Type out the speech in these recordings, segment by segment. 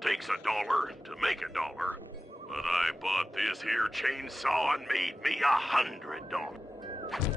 It takes $1 to make $1, but I bought this here chainsaw and made me $100.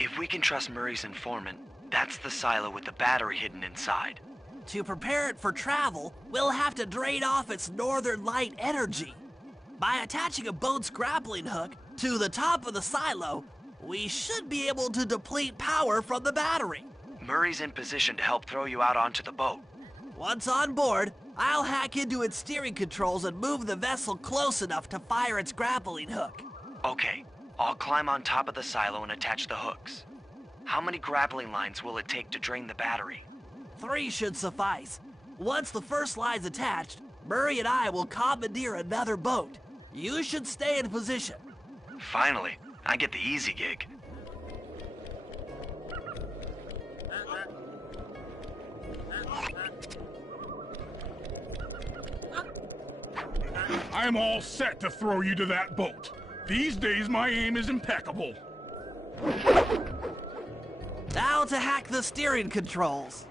If we can trust Murray's informant, that's the silo with the battery hidden inside. To prepare it for travel, we'll have to drain off its northern light energy. By attaching a boat's grappling hook to the top of the silo, we should be able to deplete power from the battery. Murray's in position to help throw you out onto the boat. Once on board, I'll hack into its steering controls and move the vessel close enough to fire its grappling hook. Okay, I'll climb on top of the silo and attach the hooks. How many grappling lines will it take to drain the battery? 3 should suffice. Once the first line's attached, Murray and I will commandeer another boat. You should stay in position. Finally, I get the easy gig. I'm all set to throw you to that boat. These days, my aim is impeccable. Now to hack the steering controls.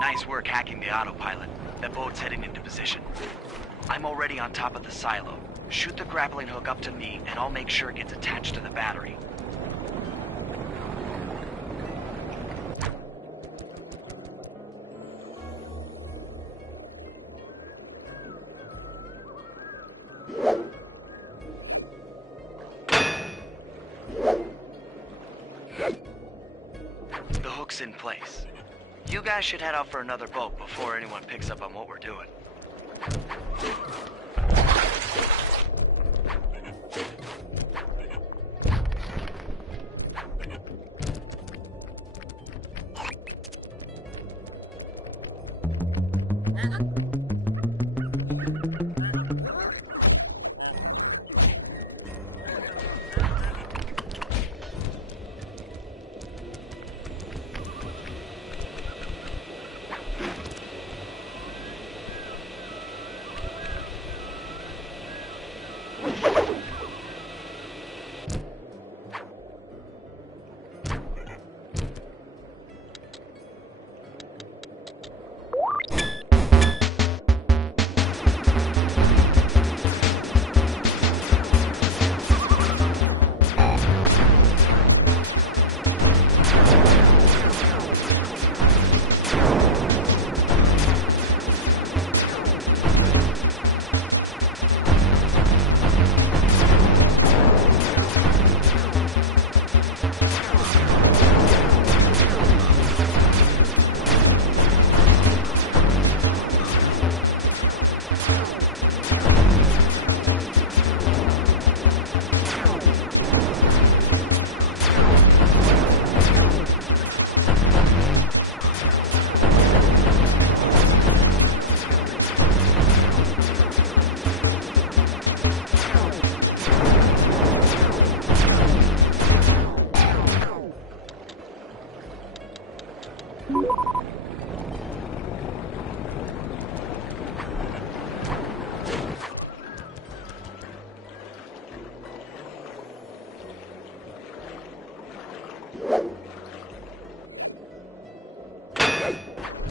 Nice work hacking the autopilot. The boat's heading into position. I'm already on top of the silo. Shoot the grappling hook up to me, and I'll make sure it gets attached to the battery. The hook's in place. You guys should head out for another boat before anyone picks up on what we're doing.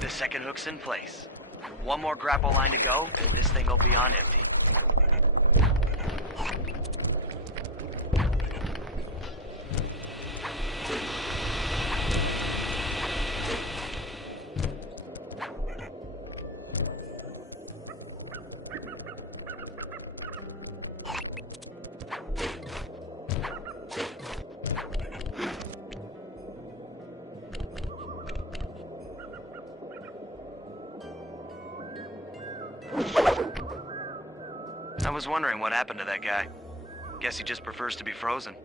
The second hook's in place. One more grapple line to go, and this thing will be on empty. I was wondering what happened to that guy. Guess he just prefers to be frozen.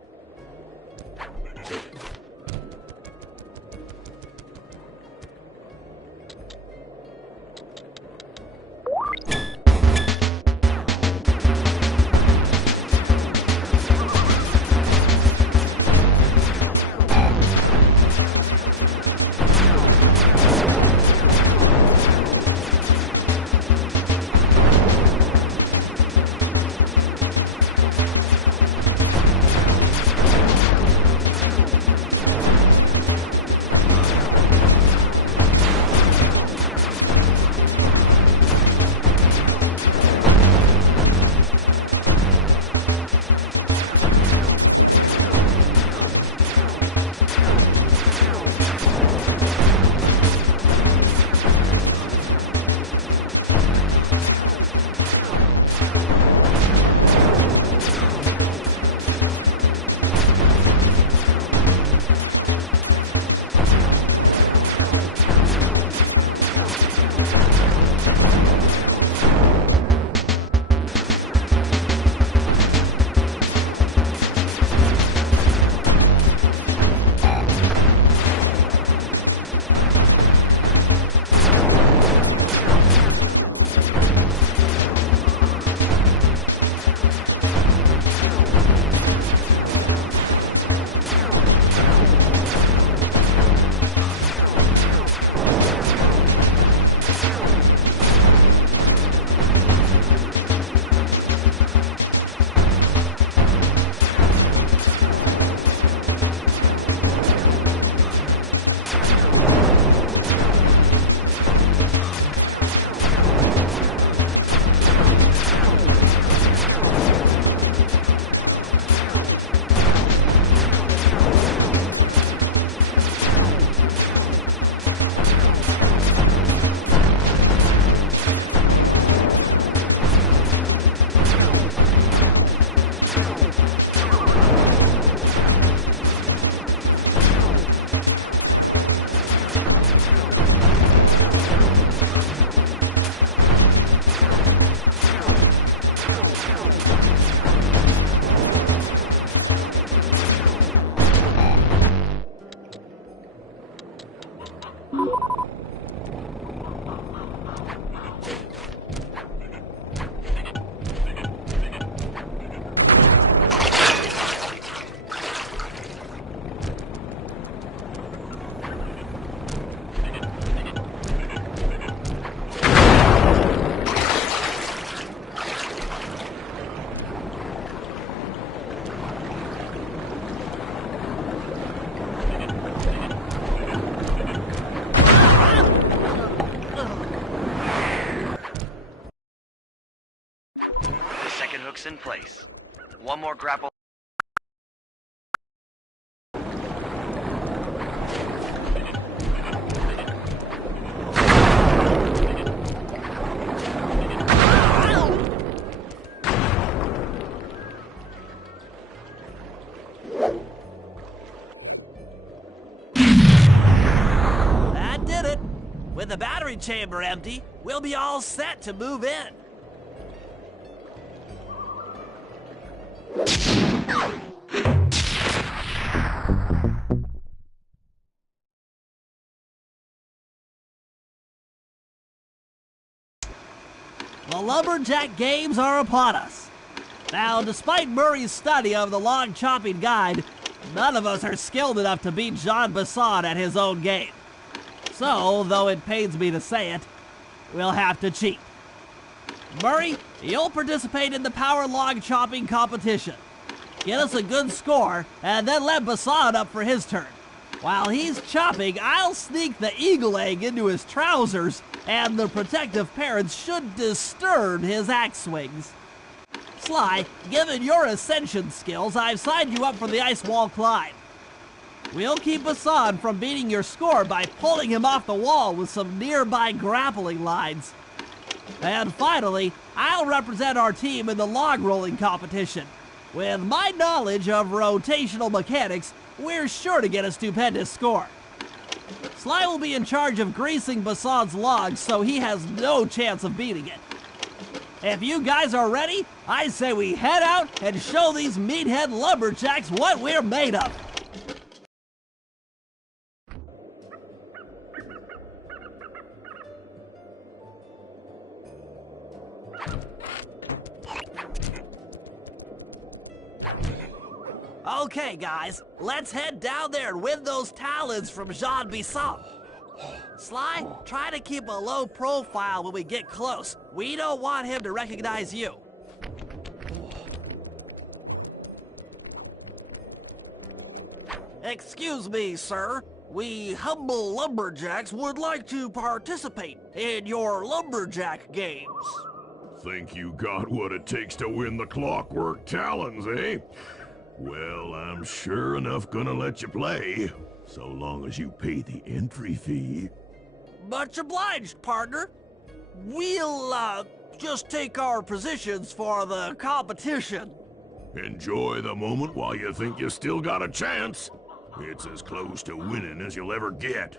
In place. One more grapple. That did it. With the battery chamber empty, we'll be all set to move in. The Lumberjack Games are upon us. Now, despite Murray's study of the log chopping guide, none of us are skilled enough to beat Jean Basson at his own game. So, though it pains me to say it, we'll have to cheat. Murray, you'll participate in the power log chopping competition. Get us a good score, and then let Basson up for his turn. While he's chopping, I'll sneak the eagle egg into his trousers, and the protective parents should disturb his axe swings. Sly, given your ascension skills, I've signed you up for the ice wall climb. We'll keep Hassan from beating your score by pulling him off the wall with some nearby grappling lines. And finally, I'll represent our team in the log rolling competition. With my knowledge of rotational mechanics, we're sure to get a stupendous score. Sly will be in charge of greasing Bassan's logs, so he has no chance of beating it. If you guys are ready, I say we head out and show these meathead lumberjacks what we're made of. Okay, guys, let's head down there and win those talons from Jean Bisson. Sly, try to keep a low profile when we get close. We don't want him to recognize you. Excuse me, sir. We humble lumberjacks would like to participate in your lumberjack games. Think you got what it takes to win the clockwork talons, eh? Well, I'm sure enough gonna let you play, so long as you pay the entry fee. Much obliged, partner. We'll, just take our positions for the competition. Enjoy the moment while you think you still got a chance. It's as close to winning as you'll ever get.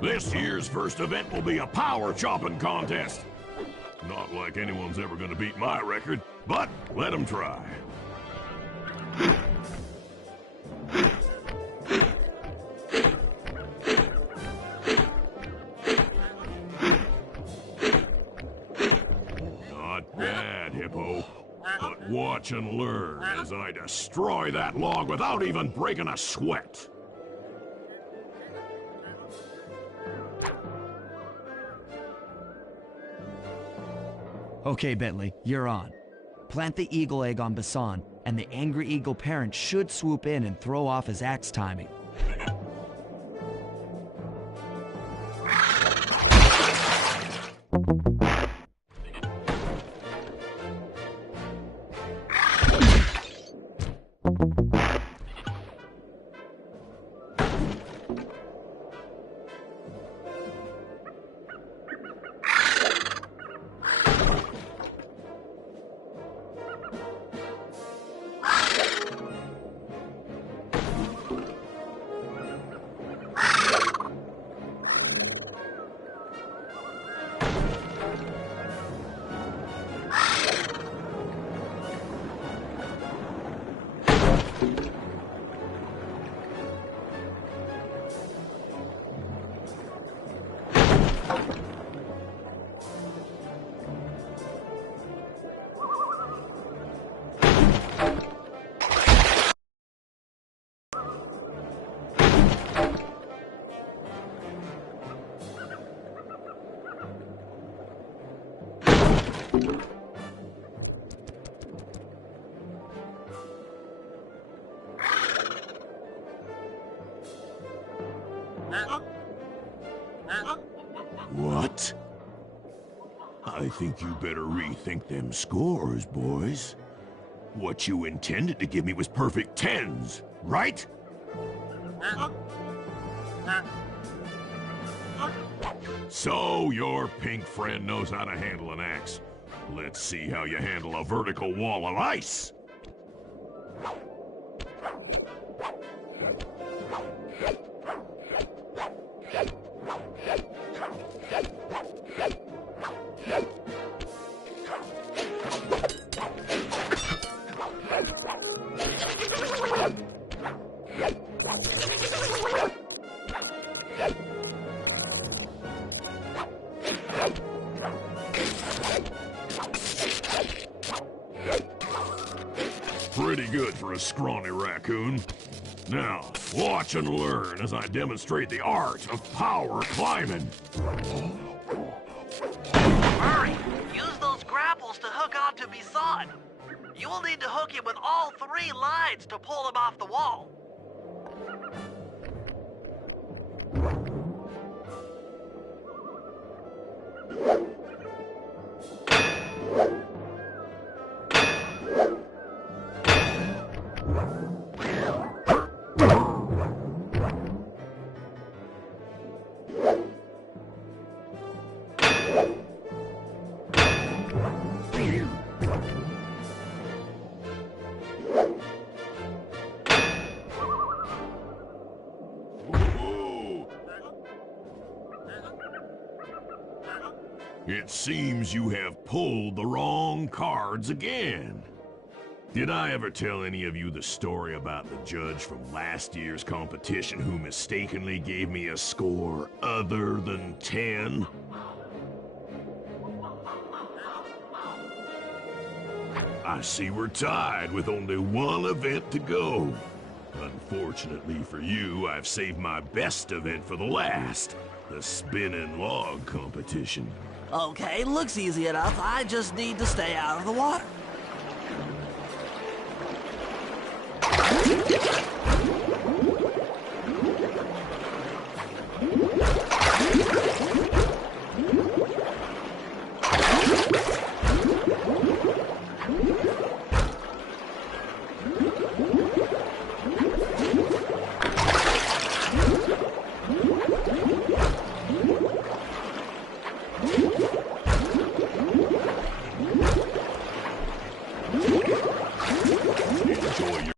This year's first event will be a power chopping contest. Not like anyone's ever gonna beat my record, but let them try. Not bad, Hippo. But watch and learn as I destroy that log without even breaking a sweat. Okay, Bentley, you're on. Plant the eagle egg on Bassan, and the angry eagle parent should swoop in and throw off his axe timing. What? I think you better rethink them scores, boys. What you intended to give me was perfect tens, right? So your pink friend knows how to handle an axe. Let's see how you handle a vertical wall of ice. Pretty good for a scrawny raccoon. Now, watch and learn as I demonstrate the art of power climbing. Hurry! Use those grapples to hook onto Bisson. You will need to hook him with all 3 lines to pull him off the wall. It seems you have pulled the wrong cards again. Did I ever tell any of you the story about the judge from last year's competition who mistakenly gave me a score other than 10? I see we're tied with only one event to go. Unfortunately for you, I've saved my best event for the last, the spinning log competition. Okay, looks easy enough. I just need to stay out of the water. Enjoy your...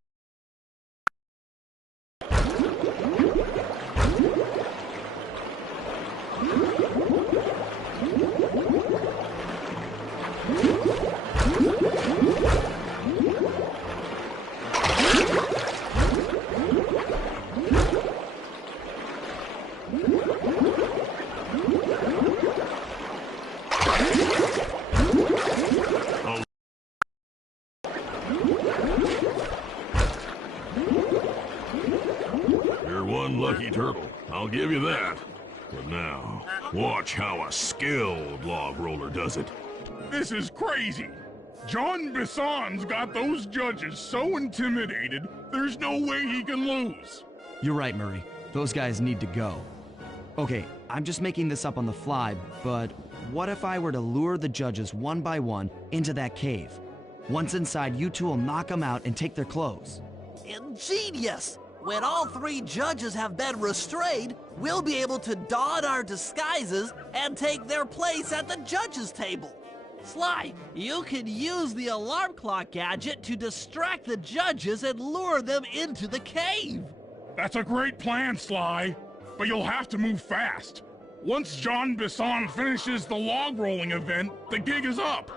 You're one lucky turtle, I'll give you that. But now, watch how a skilled log roller does it. This is crazy. John Bisson's got those judges so intimidated, there's no way he can lose. You're right, Murray. Those guys need to go. Okay, I'm just making this up on the fly, but what if I were to lure the judges one by one into that cave? Once inside, you two will knock them out and take their clothes. Ingenious! When all three judges have been restrained, we'll be able to don our disguises and take their place at the judges' table. Sly, you can use the alarm clock gadget to distract the judges and lure them into the cave. That's a great plan, Sly. But you'll have to move fast. Once John Bisson finishes the log rolling event, the gig is up.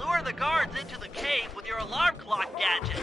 Lure the guards into the cave with your alarm clock gadget.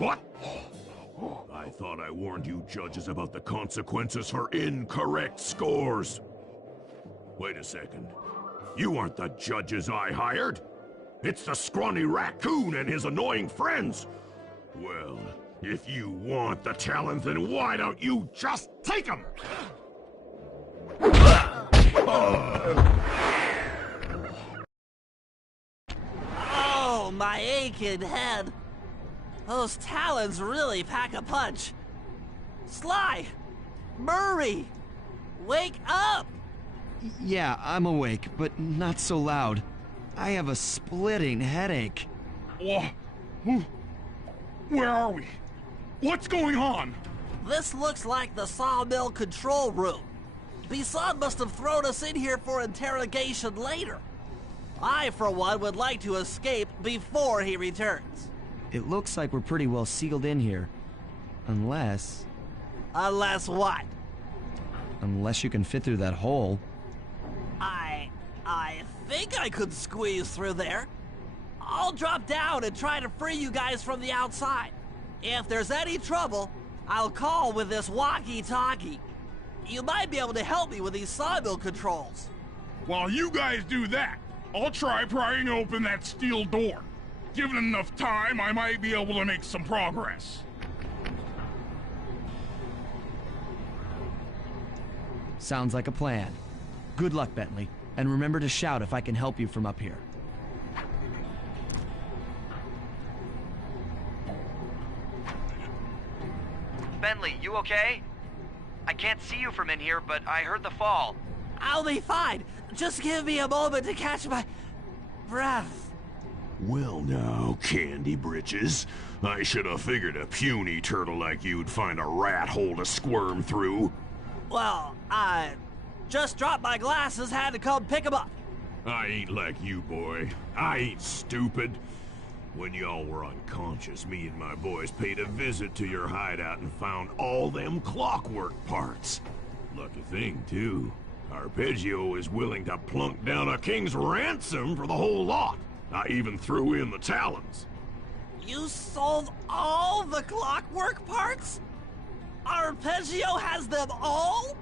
What? I thought I warned you judges about the consequences for incorrect scores. Wait a second. You aren't the judges I hired. It's the scrawny raccoon and his annoying friends. Well, if you want the challenge, then why don't you just take them? Oh, my aching head. Those talons really pack a punch. Sly! Murray! Wake up! Yeah, I'm awake, but not so loud. I have a splitting headache. Where are we? What's going on? This looks like the sawmill control room. Bisson must have thrown us in here for interrogation later. I, for one, would like to escape before he returns. It looks like we're pretty well sealed in here. Unless... Unless what? Unless you can fit through that hole. I think I could squeeze through there. I'll drop down and try to free you guys from the outside. If there's any trouble, I'll call with this walkie-talkie. You might be able to help me with these sawmill controls. While you guys do that, I'll try prying open that steel door. Given enough time, I might be able to make some progress. Sounds like a plan. Good luck, Bentley. And remember to shout if I can help you from up here. Bentley, you okay? I can't see you from in here, but I heard the fall. I'll be fine. Just give me a moment to catch my breath. Well now, Candy Britches. I should have figured a puny turtle like you'd find a rat hole to squirm through. Well, I just dropped my glasses, had to come pick them up. I ain't like you, boy. I ain't stupid. When y'all were unconscious, me and my boys paid a visit to your hideout and found all them clockwork parts. Lucky thing, too. Arpeggio is willing to plunk down a king's ransom for the whole lot. I even threw in the talons. You sold all the clockwork parts? Arpeggio has them all?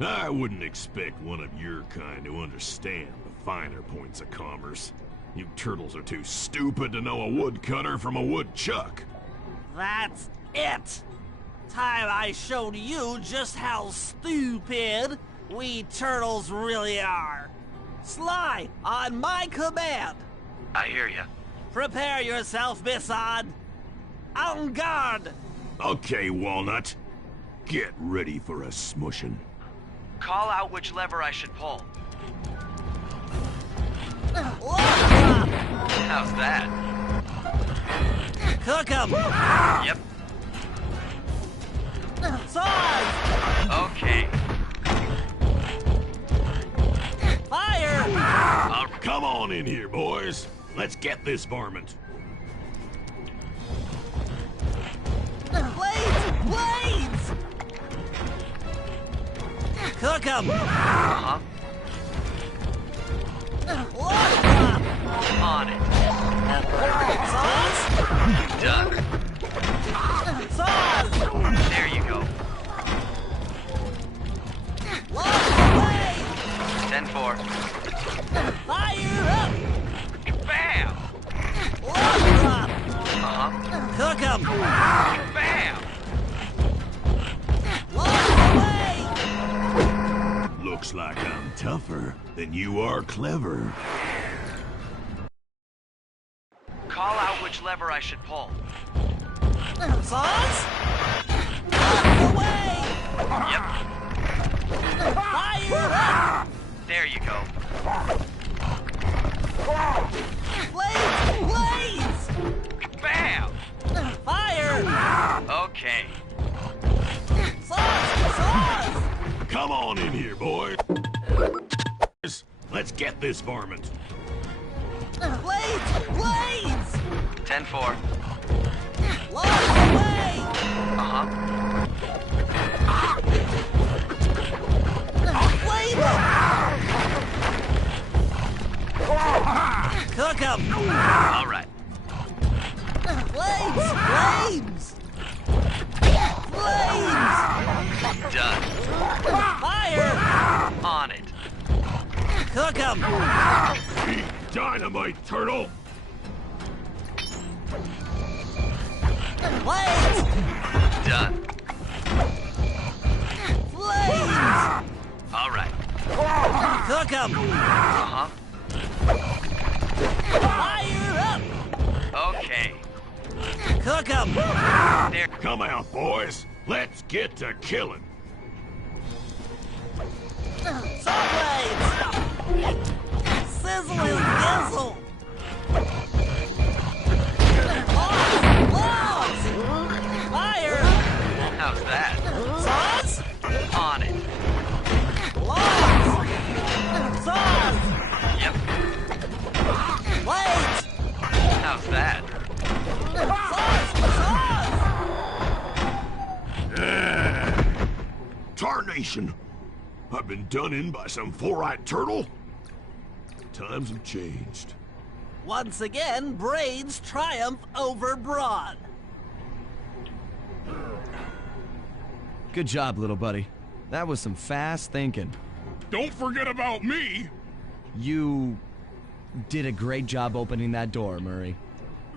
I wouldn't expect one of your kind to understand the finer points of commerce. You turtles are too stupid to know a woodcutter from a woodchuck. That's it. Time I showed you just how stupid we turtles really are. Sly, on my command. I hear ya. Prepare yourself, Bisson. En garde. Okay, Walnut. Get ready for a smushin'. Call out which lever I should pull. How's that? Cook 'em. Yep. Saws. Okay. Fire. Come on in here, boys. Let's get this varmint. Blades. Blades. Cook 'em. Uh-huh. On it. Saws. Done. Saws. There you go. Blades. 10-4. Fire up. Bam! Drop. Uh-huh. Cook 'em. Bam! Looks like I'm tougher than you are clever. Call out which lever I should pull. Sauce? Out of the way! Yep. Fire! There you go. Blades! Blades! Bam! Fire! Okay. Sauce! Sauce! Come on in here, boys. Let's get this varmint. Blades! Blades! 10-4. Lost the way! Uh-huh. Blade! Cook 'em! All right. Flames! Flames! Flames! Done. Fire! On it. Cook 'em! Eat dynamite, turtle! Flames! Done. Flames! All right. Cook 'em! Uh-huh. Fire up! Okay. Cook 'em! There. Come out, boys. Let's get to killing. Saw blades! Sizzle and gizzle! Logs! Fire! How's that? Sauce? On it. Logs! Sauce! Yep. Blades! How's that? Sauce! Sauce! Tarnation! I've been done in by some four-eyed turtle? Times have changed. Once again, braids triumph over brawn. Good job, little buddy. That was some fast thinking. Don't forget about me. You did a great job opening that door, Murray.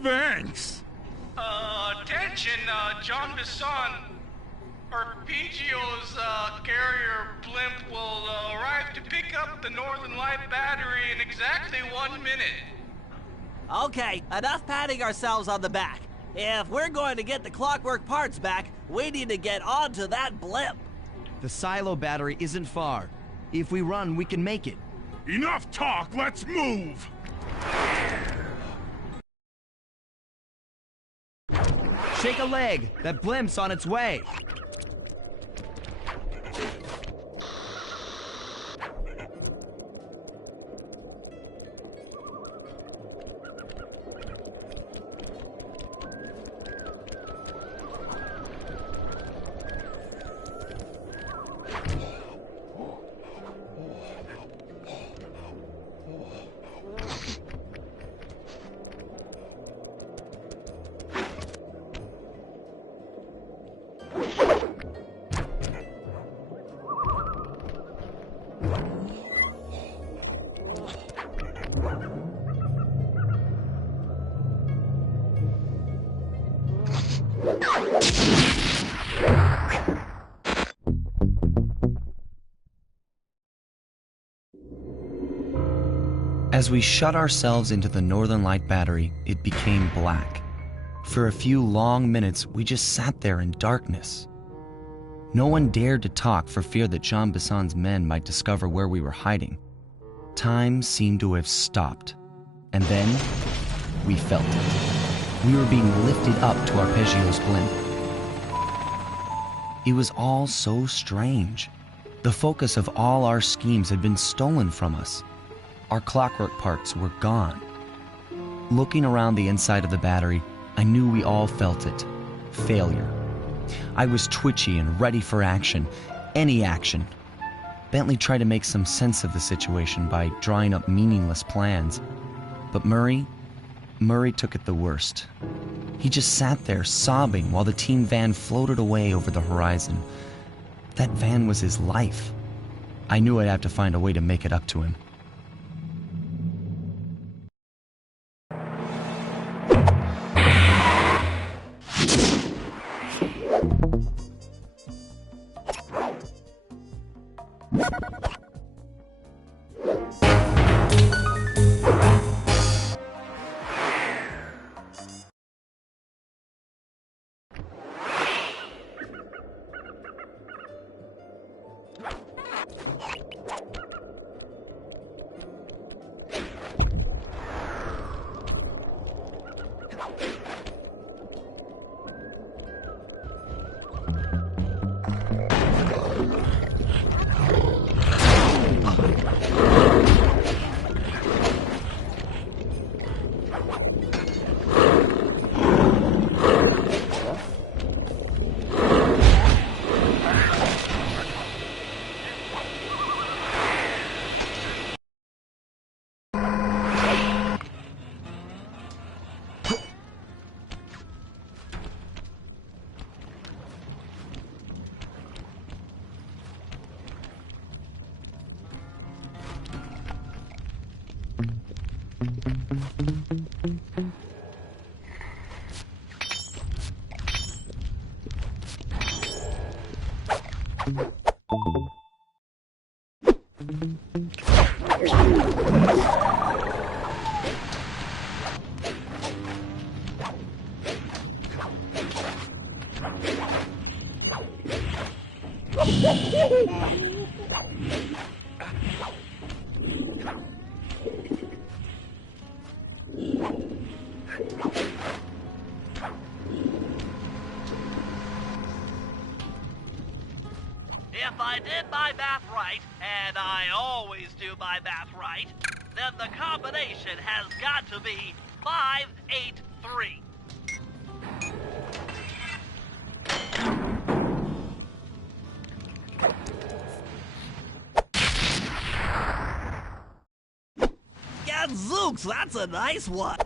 Thanks. Attention, John Bisson. Arpeggio's carrier blimp will arrive to pick up the Northern Light battery in exactly 1 minute. Okay, enough patting ourselves on the back. If we're going to get the clockwork parts back, we need to get onto that blimp. The silo battery isn't far. If we run, we can make it. Enough talk, let's move. Shake a leg. That blimp's on its way. As we shut ourselves into the Northern Light battery, it became black. For a few long minutes, we just sat there in darkness. No one dared to talk for fear that Jean Bisson's men might discover where we were hiding. Time seemed to have stopped. And then, we felt it. We were being lifted up to Arpeggio's blimp. It was all so strange. The focus of all our schemes had been stolen from us. Our clockwork parts were gone. Looking around the inside of the battery, I knew we all felt it. Failure. I was twitchy and ready for action. Any action. Bentley tried to make some sense of the situation by drawing up meaningless plans. But Murray took it the worst. He just sat there sobbing while the team van floated away over the horizon. That van was his life. I knew I'd have to find a way to make it up to him. If I did my math right, and I always do my math right, then the combination has got to be 583. Gadzooks, that's a nice one.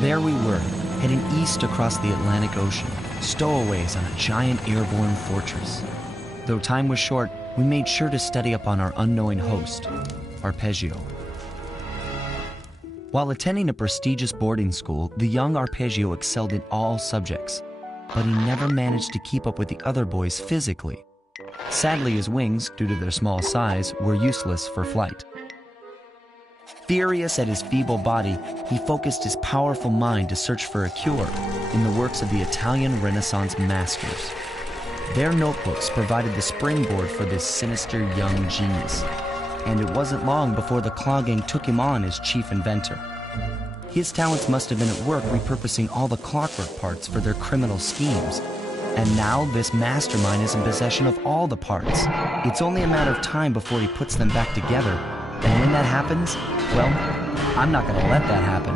There we were, heading east across the Atlantic Ocean, stowaways on a giant airborne fortress. Though time was short, we made sure to study up on our unknowing host, Arpeggio. While attending a prestigious boarding school, the young Arpeggio excelled in all subjects, but he never managed to keep up with the other boys physically. Sadly, his wings, due to their small size, were useless for flight. Furious at his feeble body, he focused his powerful mind to search for a cure in the works of the Italian Renaissance masters. Their notebooks provided the springboard for this sinister young genius, and it wasn't long before the Claw Gang took him on as chief inventor. His talents must have been at work repurposing all the clockwork parts for their criminal schemes, and now this mastermind is in possession of all the parts. It's only a matter of time before he puts them back together, and when that happens, well, I'm not gonna let that happen.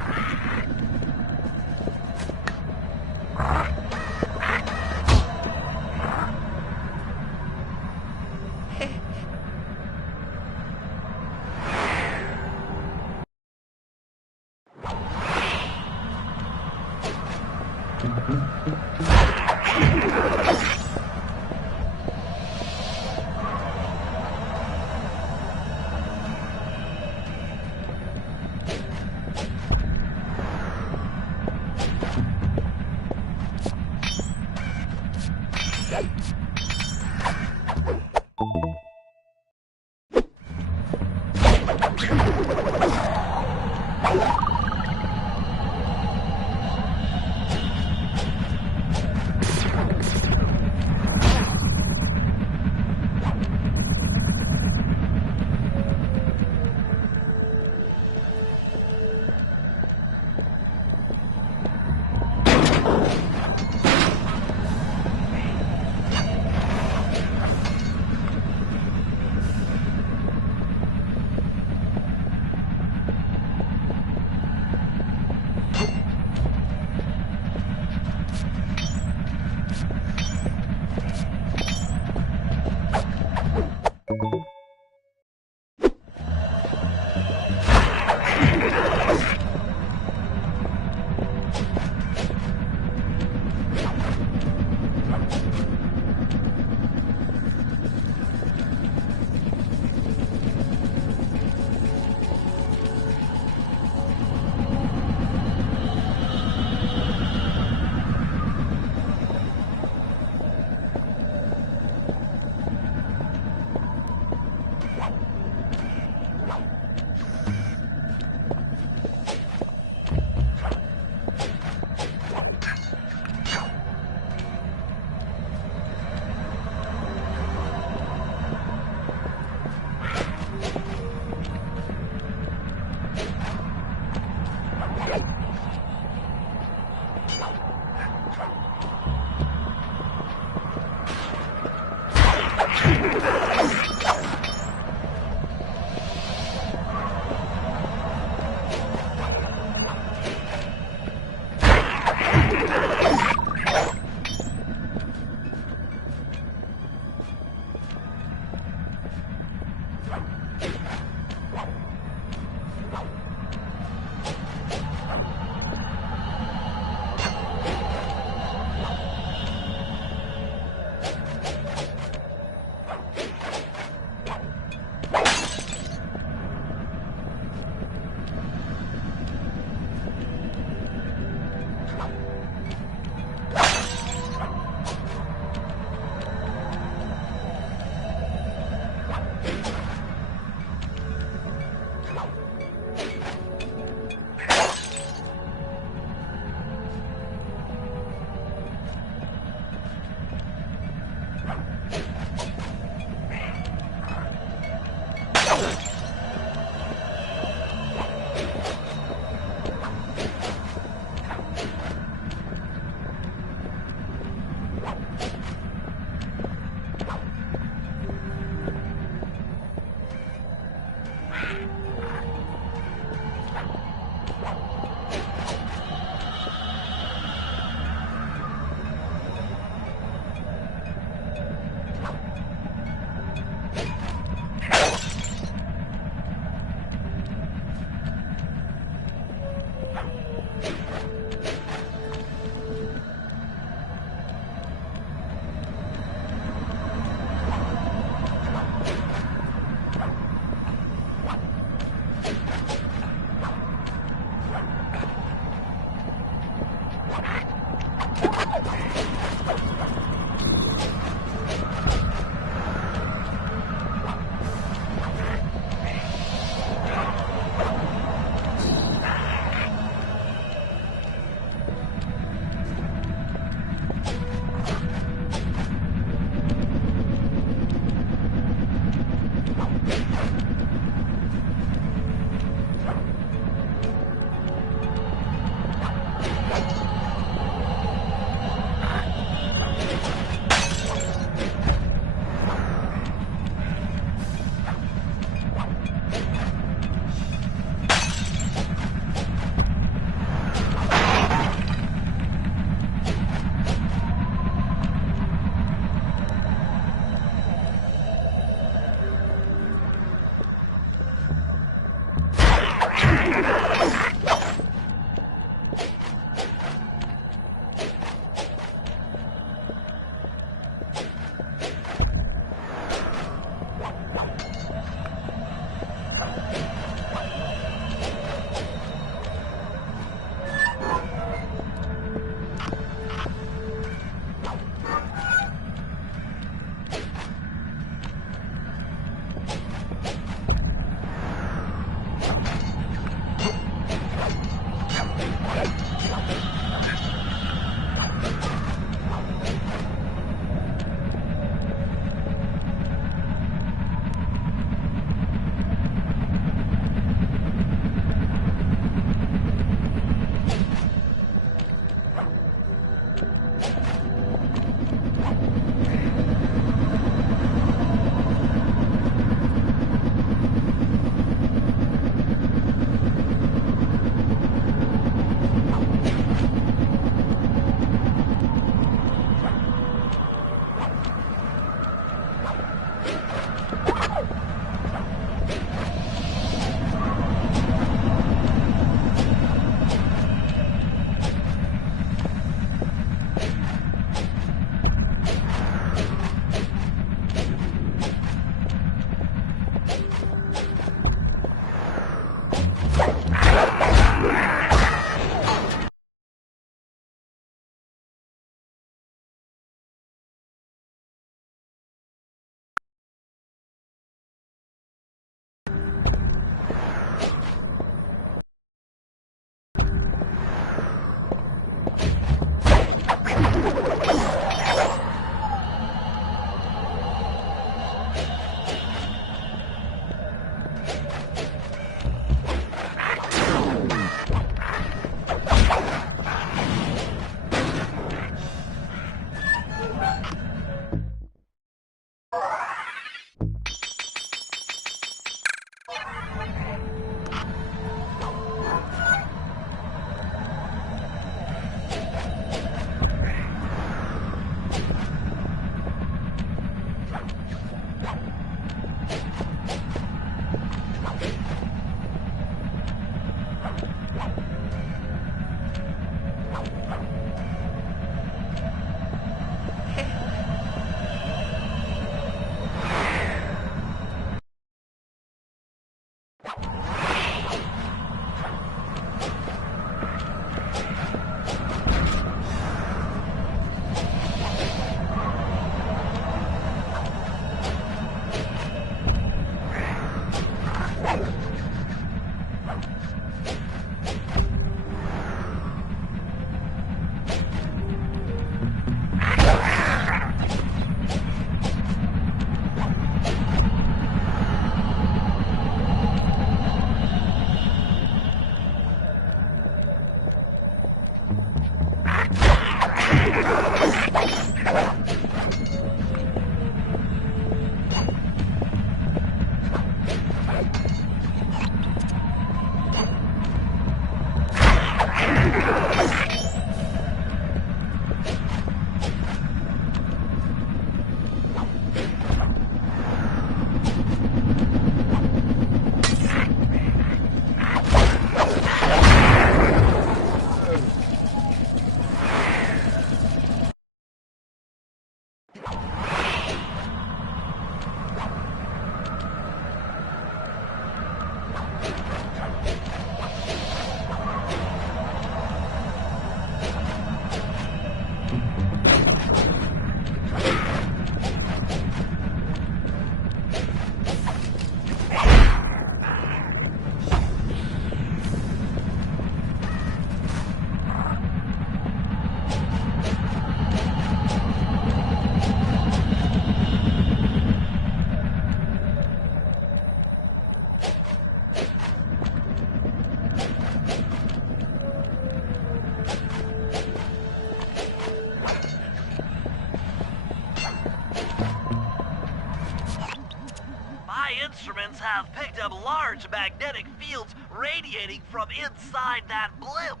instruments have picked up large magnetic fields radiating from inside that blimp.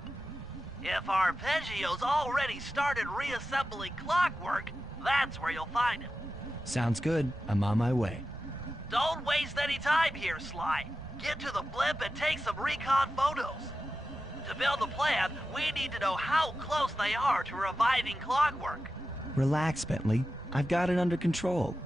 If Arpeggio's already started reassembling Clockwork, that's where you'll find him. Sounds good. I'm on my way. Don't waste any time here, Sly. Get to the blimp and take some recon photos. To build the plan, we need to know how close they are to reviving Clockwork. Relax, Bentley. I've got it under control.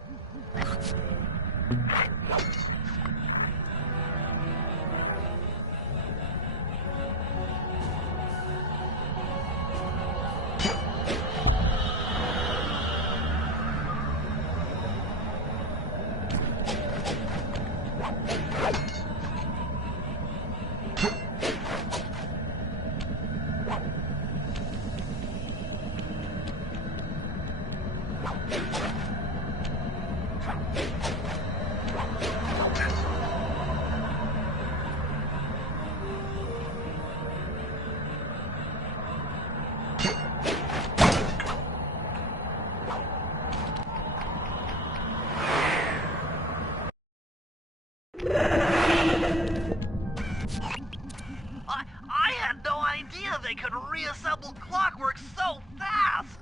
I had no idea they could reassemble Clockwork so fast!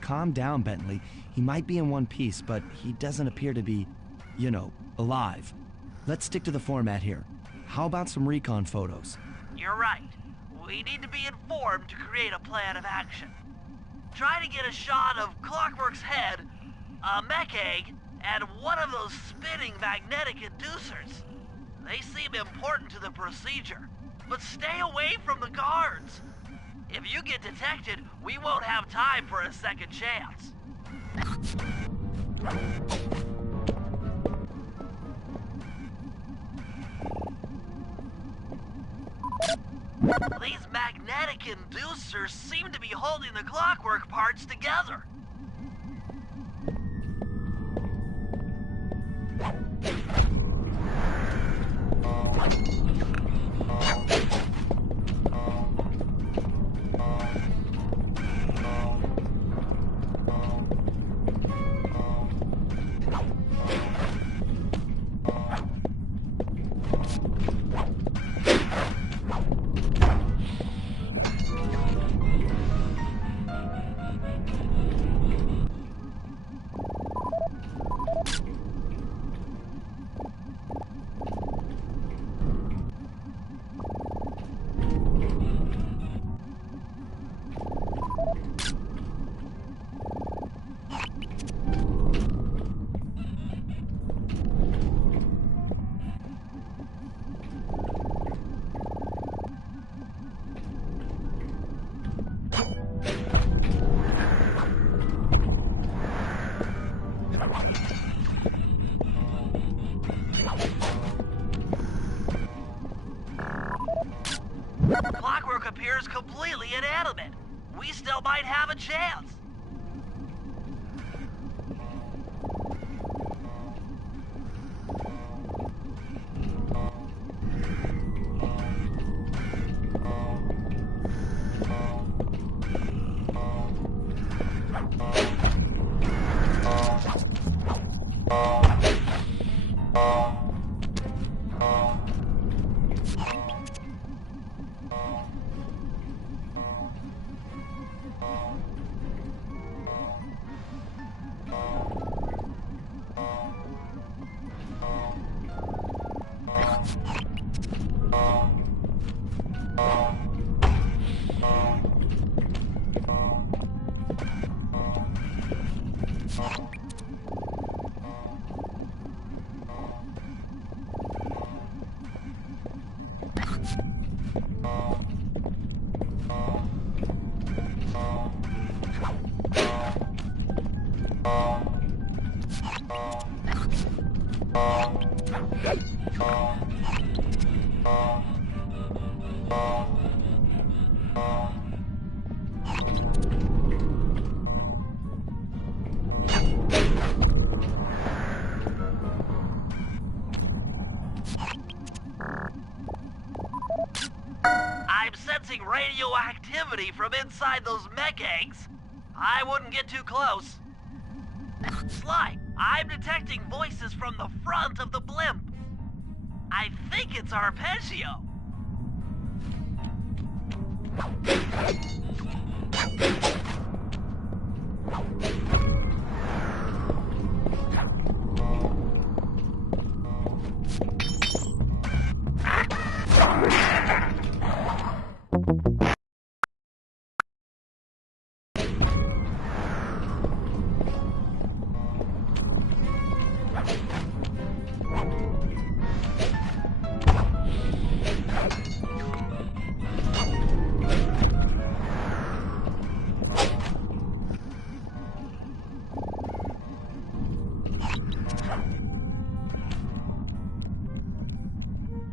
Calm down, Bentley. He might be in one piece, but he doesn't appear to be, alive. Let's stick to the format here. How about some recon photos? You're right. We need to be informed to create a plan of action. Try to get a shot of Clockwork's head, a mech egg, and one of those spinning magnetic inducers. They seem important to the procedure, but stay away from the guards. If you get detected, we won't have time for a second chance. These magnetic inducers seem to be holding the Clockwork parts together. Clockwork appears completely inanimate. We still might have a chance. I'm sensing radioactivity from inside those mech eggs. I wouldn't get too close. Sly, I'm detecting voices from the front of the blimp. I think it's Arpeggio.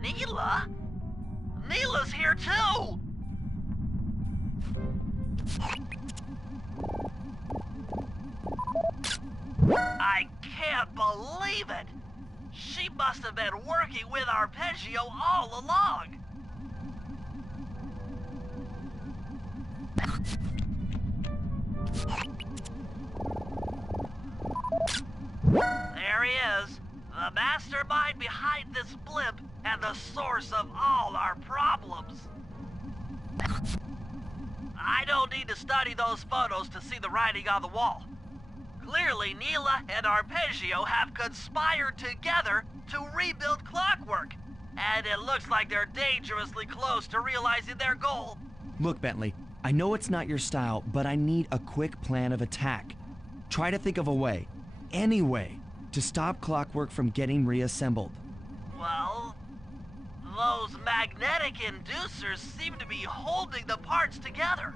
Neela? Neela's here too! I can't believe it! She must have been working with Arpeggio all along! There he is, the mastermind behind this blimp and the source of all our problems. I don't need to study those photos to see the writing on the wall. Clearly, Neela and Arpeggio have conspired together to rebuild Clockwork, and it looks like they're dangerously close to realizing their goal. Look, Bentley, I know it's not your style, but I need a quick plan of attack. Try to think of a way, any way, to stop Clockwork from getting reassembled. Well, those magnetic inducers seem to be holding the parts together.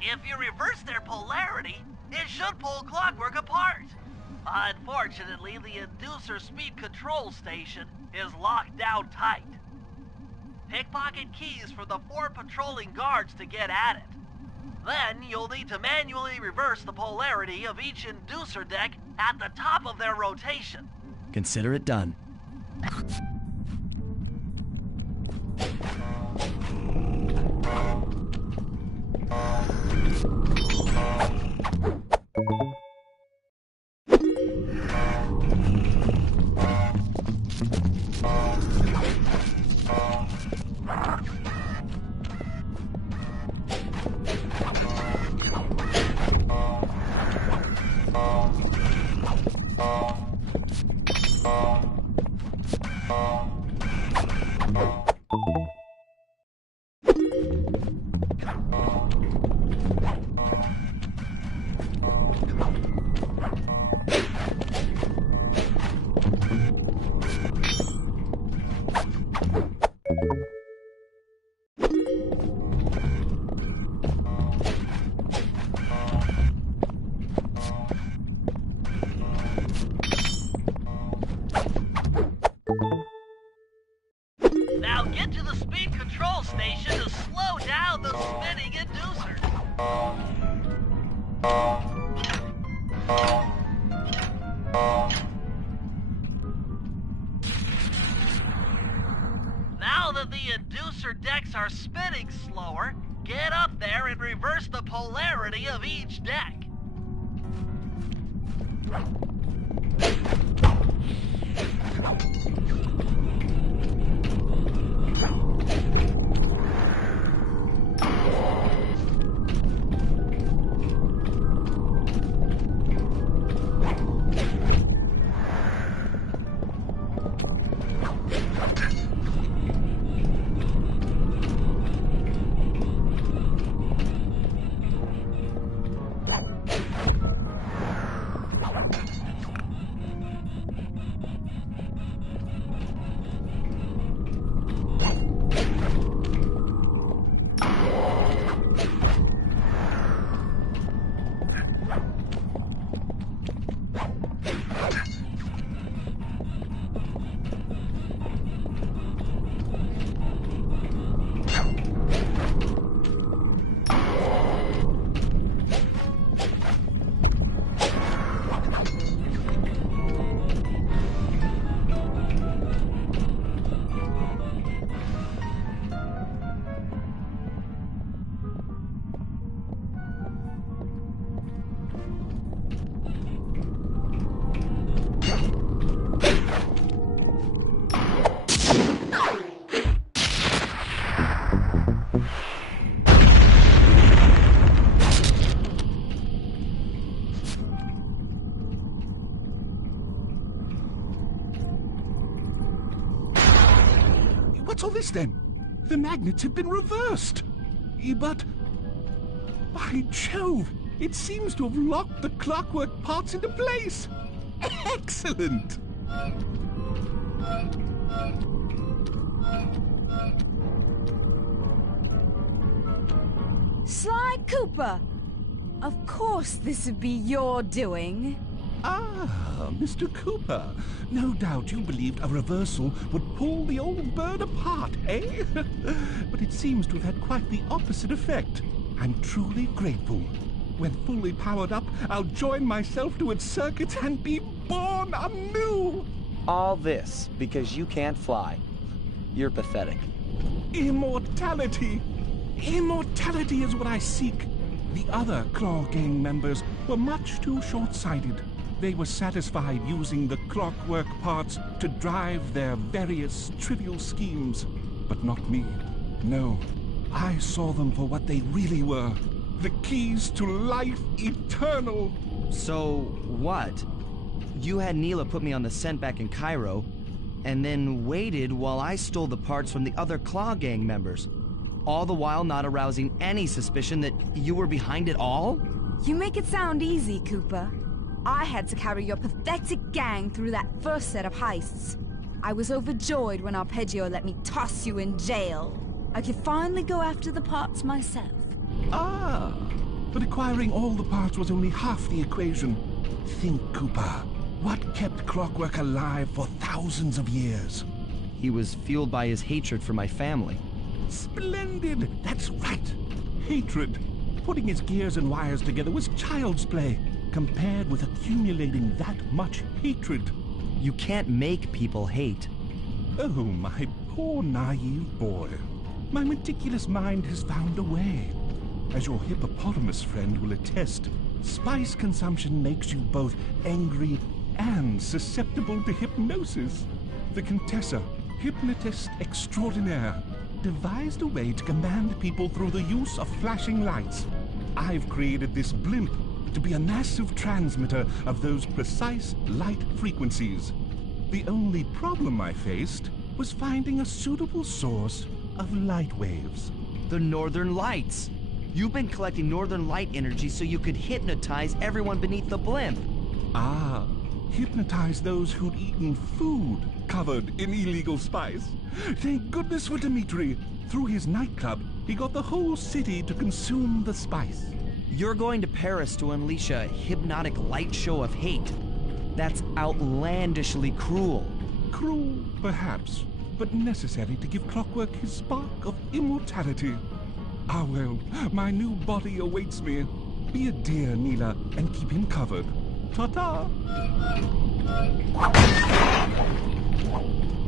If you reverse their polarity, it should pull Clockwork apart. Unfortunately, the inducer speed control station is locked down tight. Pickpocket keys for the 4 patrolling guards to get at it. Then you'll need to manually reverse the polarity of each inducer deck at the top of their rotation. Consider it done. Now get to the speed control station to slow down the spinning inducer. Now that the inducer decks are spinning slower, get up there and reverse the polarity of each deck. What's all this then? The magnets have been reversed. But... by Jove! It seems to have locked the clockwork parts into place. Excellent! Sly Cooper! Of course this would be your doing. Ah, Mr. Cooper. No doubt you believed a reversal would pull the old bird apart, eh? But it seems to have had quite the opposite effect. I'm truly grateful. When fully powered up, I'll join myself to its circuits and be born anew! All this because you can't fly. You're pathetic. Immortality! Immortality is what I seek. The other Claw Gang members were much too short-sighted. They were satisfied using the clockwork parts to drive their various trivial schemes. But not me. No. I saw them for what they really were. The keys to life eternal. So, what? You had Neela put me on the scent back in Cairo, and then waited while I stole the parts from the other Claw Gang members. All the while not arousing any suspicion that you were behind it all? You make it sound easy, Cooper. I had to carry your pathetic gang through that first set of heists. I was overjoyed when Arpeggio let me toss you in jail. I could finally go after the parts myself. Ah, but acquiring all the parts was only half the equation. Think, Cooper. What kept Clockwork alive for thousands of years? He was fueled by his hatred for my family. Splendid! That's right. Hatred. Putting his gears and wires together was child's play, compared with accumulating that much hatred. You can't make people hate. Oh, my poor naive boy. My meticulous mind has found a way. As your hippopotamus friend will attest, spice consumption makes you both angry and susceptible to hypnosis. The Contessa, hypnotist extraordinaire, devised a way to command people through the use of flashing lights. I've created this blimp to be a massive transmitter of those precise light frequencies. The only problem I faced was finding a suitable source of light waves. The Northern Lights. You've been collecting Northern Light energy so you could hypnotize everyone beneath the blimp. Ah, hypnotize those who'd eaten food covered in illegal spice. Thank goodness for Dmitri. Through his nightclub, he got the whole city to consume the spice. You're going to Paris to unleash a hypnotic light show of hate. That's outlandishly cruel. Cruel, perhaps, but necessary to give Clockwork his spark of immortality. Ah well, my new body awaits me. Be a dear, Neela, and keep him covered. Ta-ta!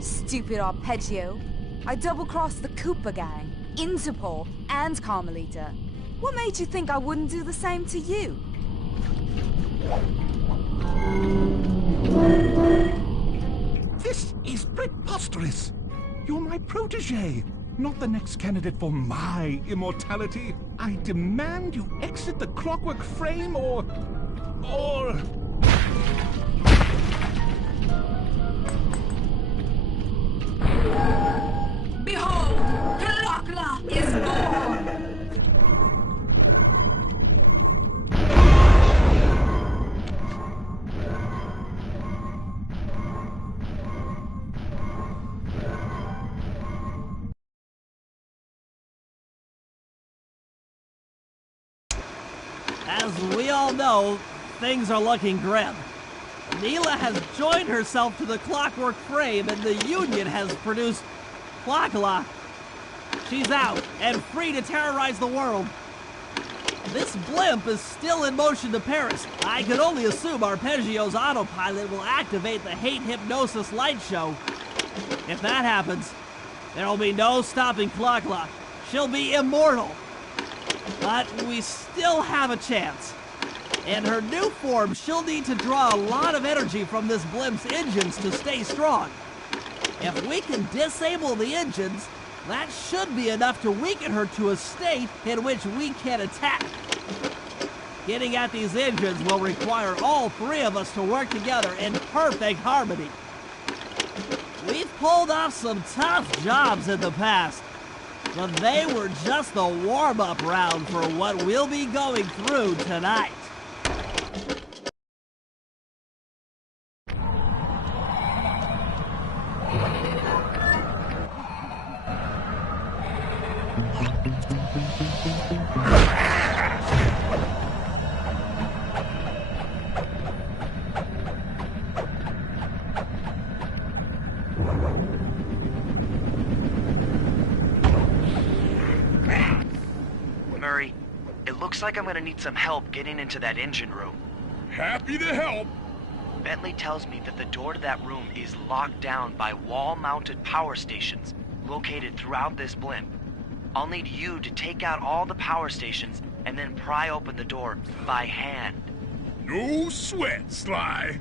Stupid Arpeggio. I double-crossed the Cooper gang, Interpol, and Carmelita. What made you think I wouldn't do the same to you? This is preposterous! You're my protege, not the next candidate for my immortality. I demand you exit the Clockwork frame or... Behold, Clockla is born! As we all know, things are looking grim. Neela has joined herself to the Clockwork frame and the Union has produced Clockla. She's out and free to terrorize the world. This blimp is still in motion to Paris. I can only assume Arpeggio's autopilot will activate the hate hypnosis light show. If that happens, there'll be no stopping Clockla. She'll be immortal. But we still have a chance. In her new form, she'll need to draw a lot of energy from this blimp's engines to stay strong. If we can disable the engines, that should be enough to weaken her to a state in which we can attack. Getting at these engines will require all three of us to work together in perfect harmony. We've pulled off some tough jobs in the past, but they were just the warm-up round for what we'll be going through tonight. Murray, it looks like I'm gonna need some help getting into that engine room. Happy to help. Bentley tells me that the door to that room is locked down by wall-mounted power stations located throughout this blimp. I'll need you to take out all the power stations and then pry open the door by hand. No sweat, Sly.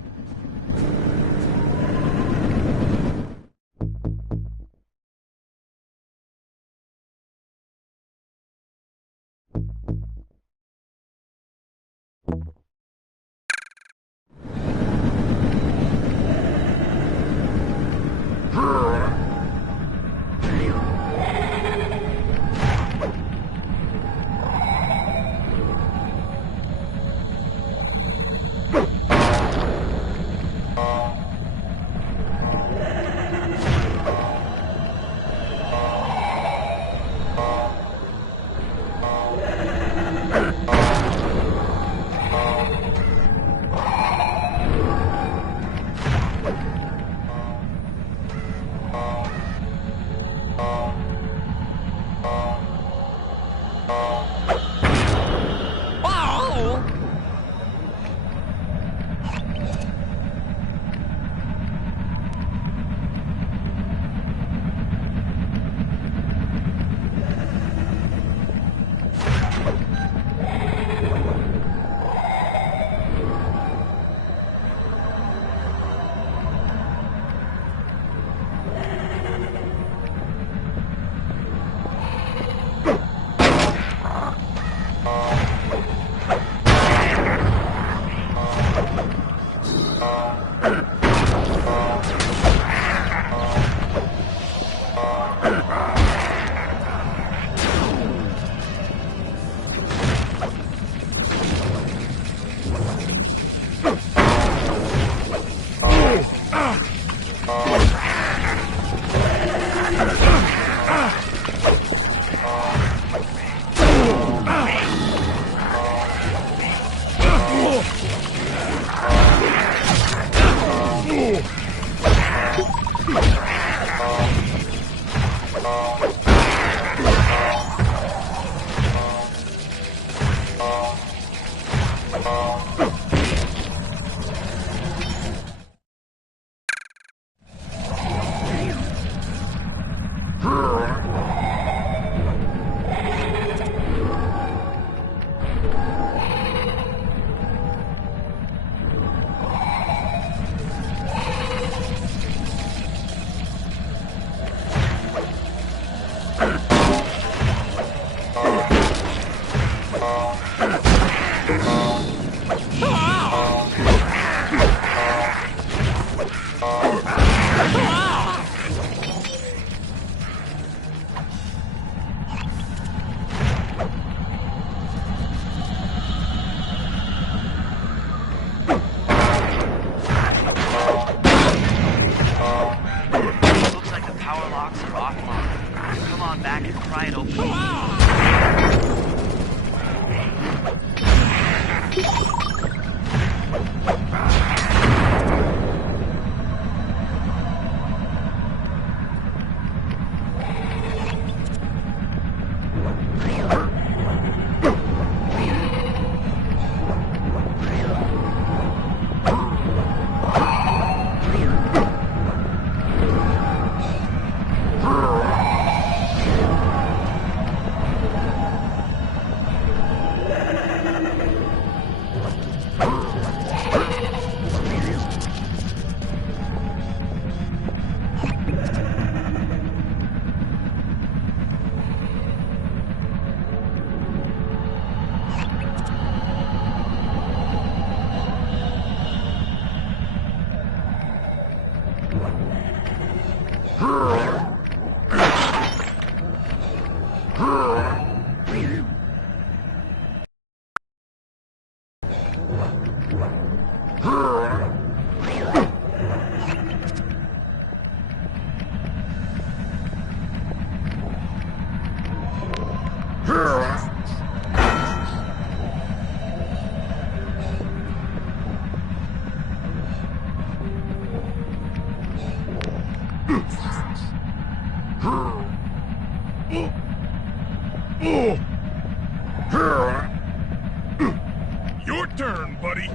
Your turn, buddy.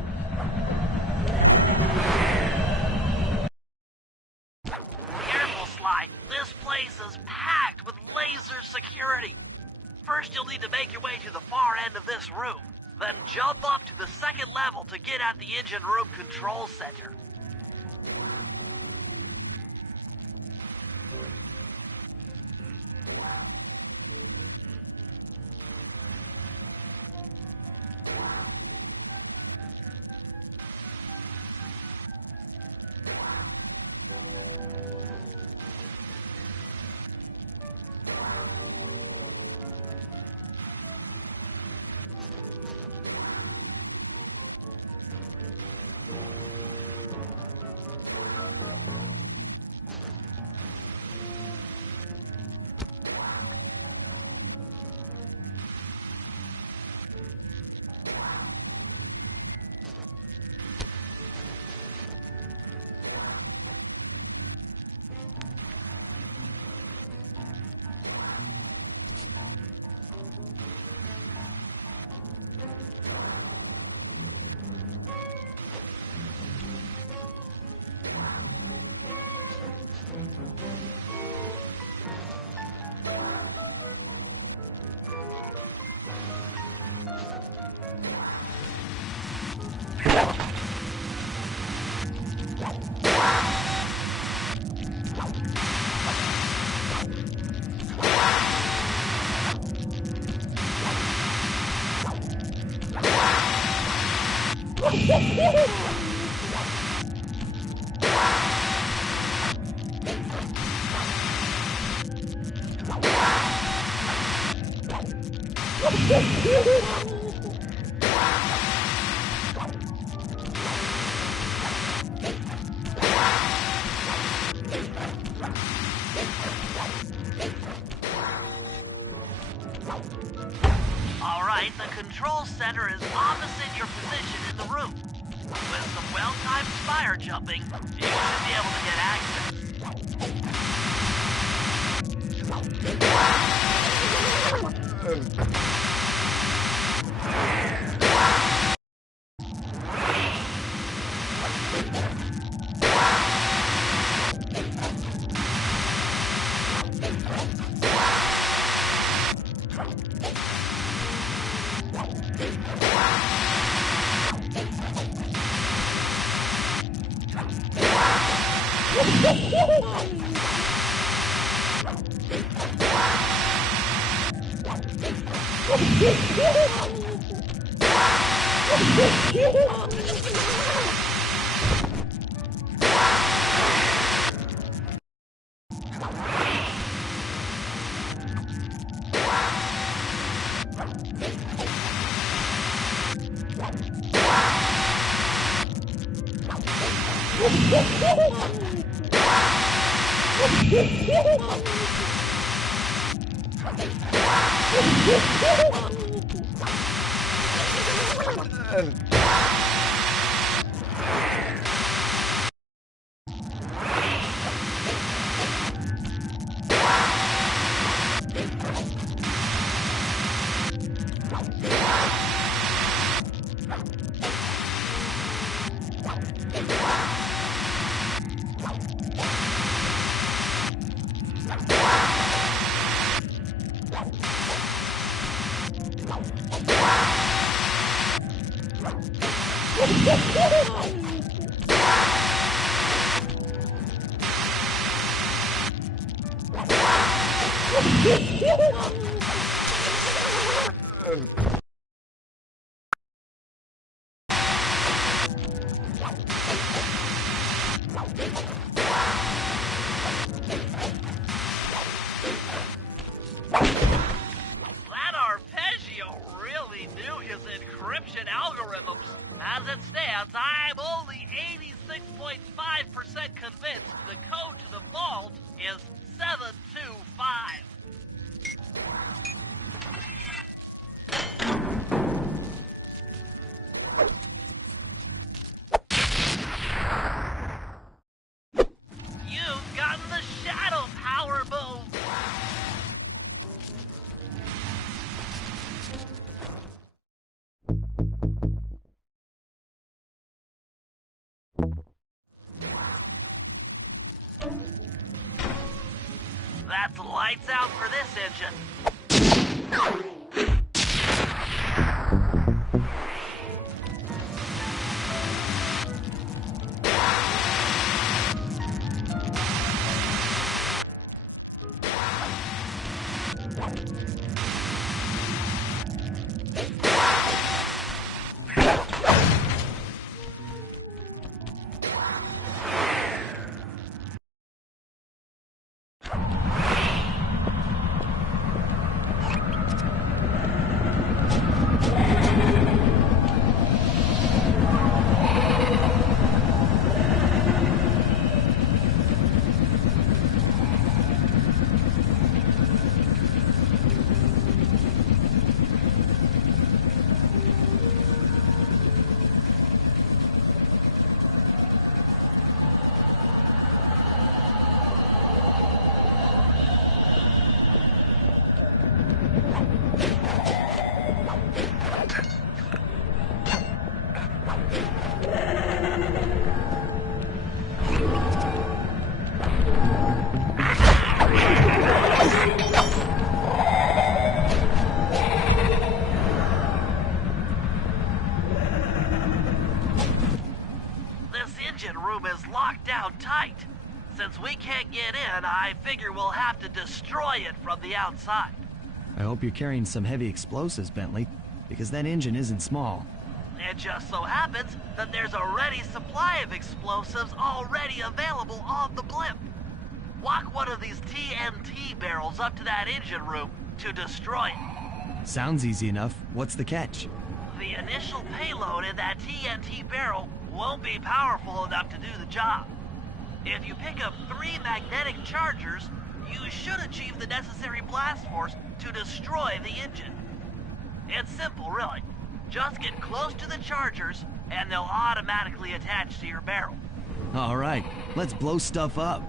Careful, Sly. This place is packed with laser security. First, you'll need to make your way to the far end of this room. Then jump up to the second level to get at the engine room control center. Alright, the control center is opposite your position in the room. With some well-timed spire jumping, you should be able to get access. convinced the code to the vault is 725. You've gotten the shadow power move. That's lights out for this engine. Tight. Since we can't get in, I figure we'll have to destroy it from the outside. I hope you're carrying some heavy explosives, Bentley, because that engine isn't small. It just so happens that there's a ready supply of explosives already available on the blimp. Walk one of these TNT barrels up to that engine room to destroy it. Sounds easy enough. What's the catch? The initial payload in that TNT barrel won't be powerful enough to do the job. If you pick up 3 magnetic chargers, you should achieve the necessary blast force to destroy the engine. It's simple, really. Just get close to the chargers, and they'll automatically attach to your barrel. All right, let's blow stuff up.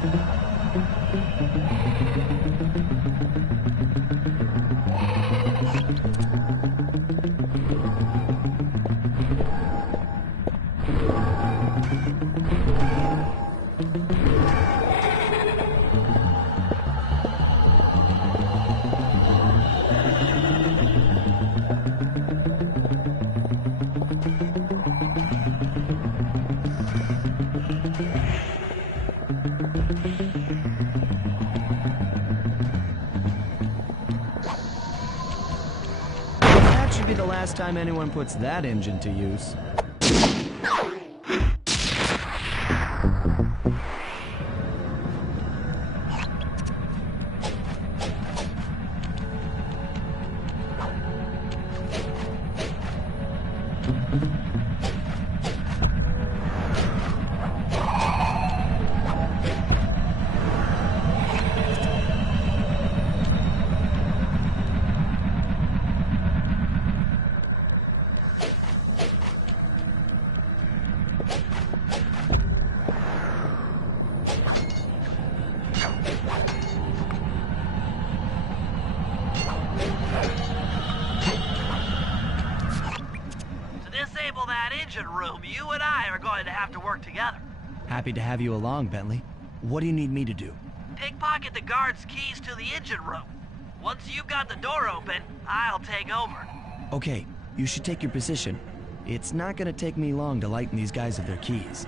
That should be the last time anyone puts that engine to use. Room, you and I are going to have to work together. Happy to have you along, Bentley. What do you need me to do? Pickpocket the guard's keys to the engine room. Once you've got the door open, I'll take over. Okay, you should take your position. It's not gonna take me long to lighten these guys of their keys.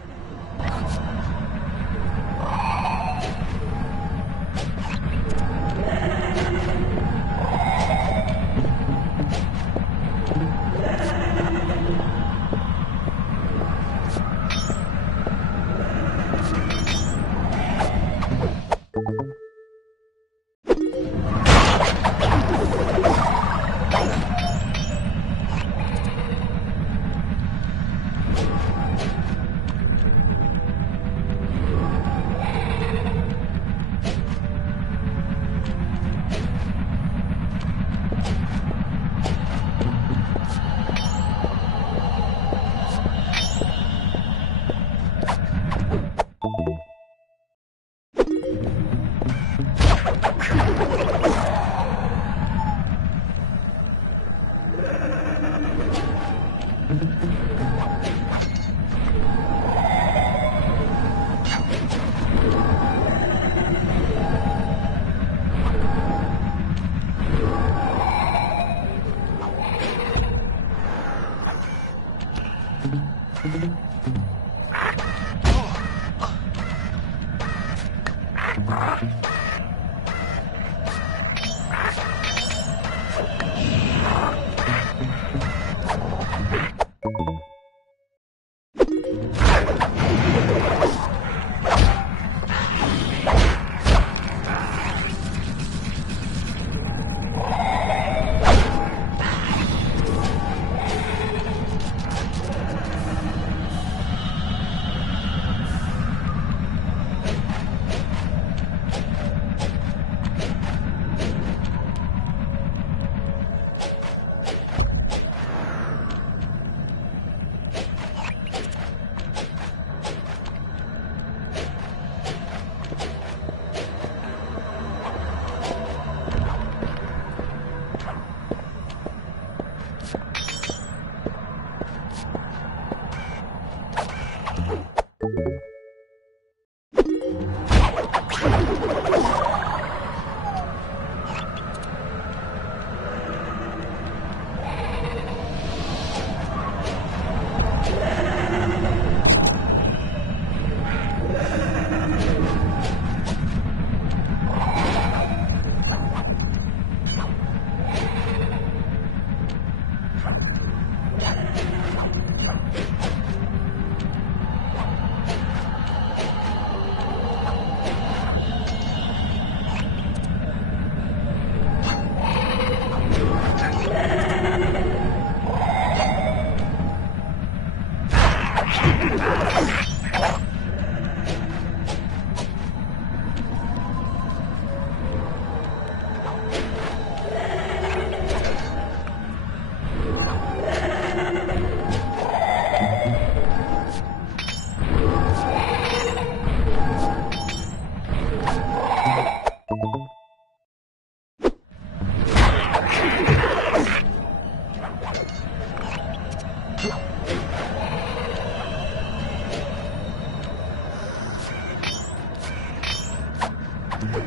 Okay,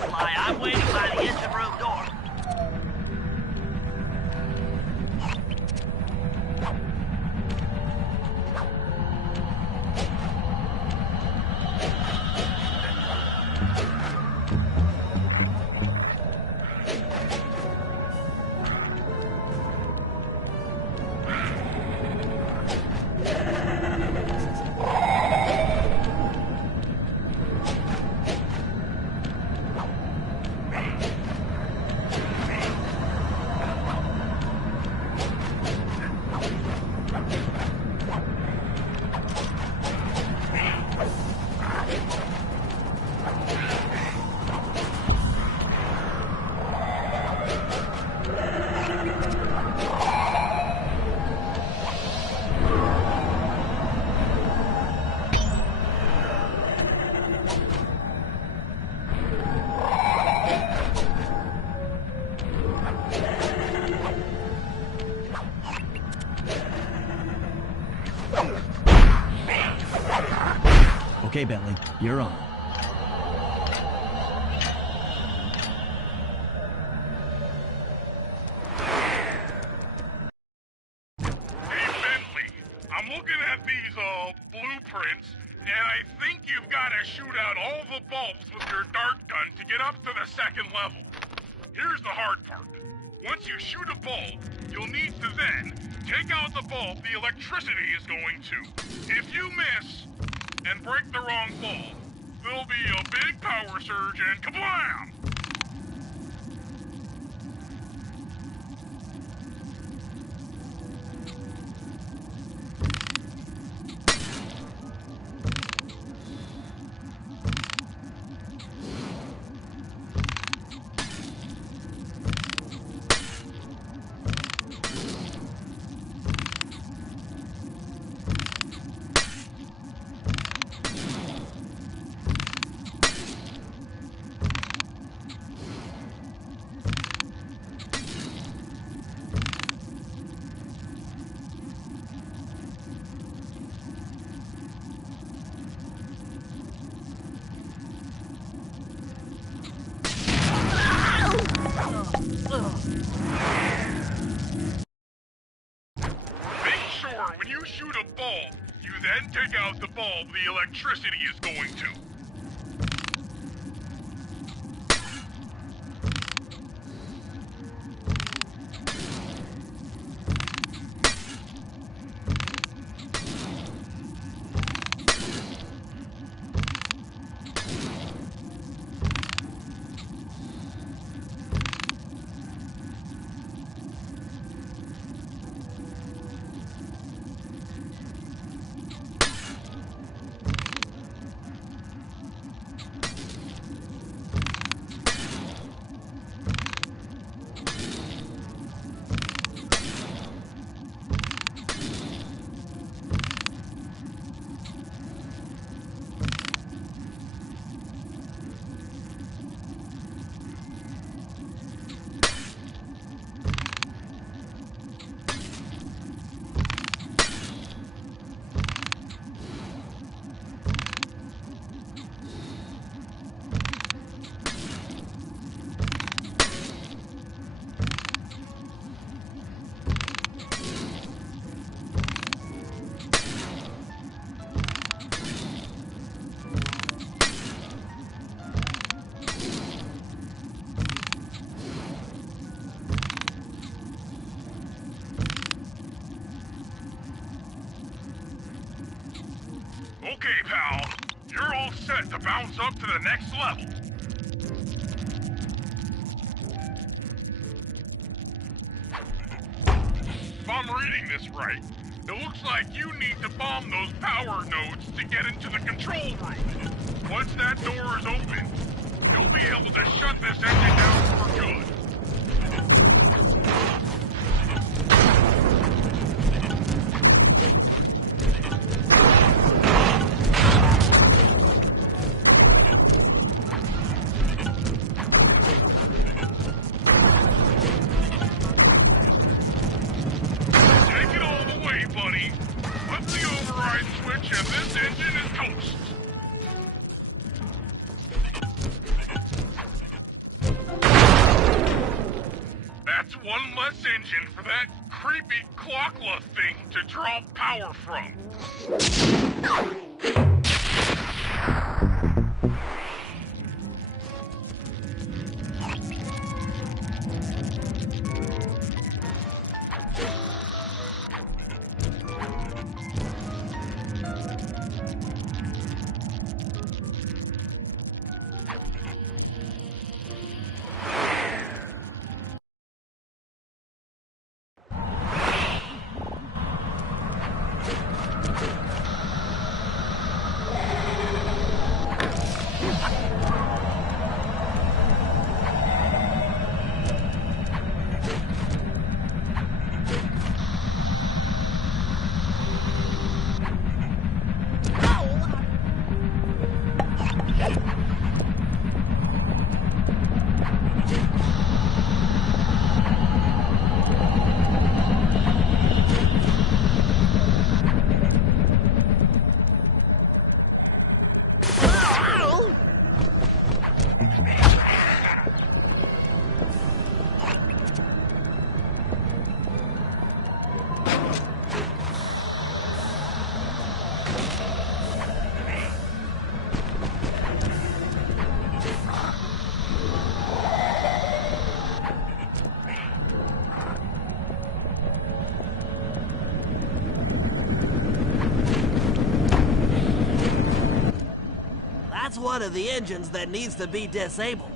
Sly, I'm waiting by the engine room door. Okay, Bentley, you're on. Hey, Bentley, I'm looking at these, blueprints, and I think you've got to shoot out all the bulbs with your dart gun to get up to the second level. Here's the hard part. Once you shoot a bulb, you'll need to then take out the bulb the electricity is going to. If you miss and break the wrong bulb, there'll be a big power surge and kablam! Make sure when you shoot a bulb, you then take out the bulb the electricity is going to. Okay, pal. You're all set to bounce up to the next level. If I'm reading this right, it looks like you need to bomb those power nodes to get into the control room. Once that door is open, you'll be able to shut this engine down for good. Take it all the way, buddy. Flip the override switch and this engine is toast. less engine for that creepy clockla thing to draw power from. That's one of the engines that needs to be disabled.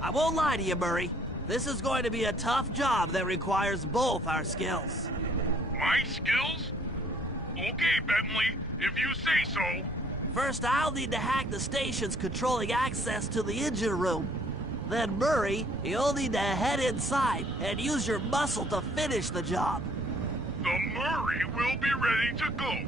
I won't lie to you, Murray. This is going to be a tough job that requires both our skills. My skills? Okay, Bentley, if you say so. First, I'll need to hack the stations controlling access to the engine room. Then, Murray, you'll need to head inside and use your muscle to finish the job. The Murray will be ready to go.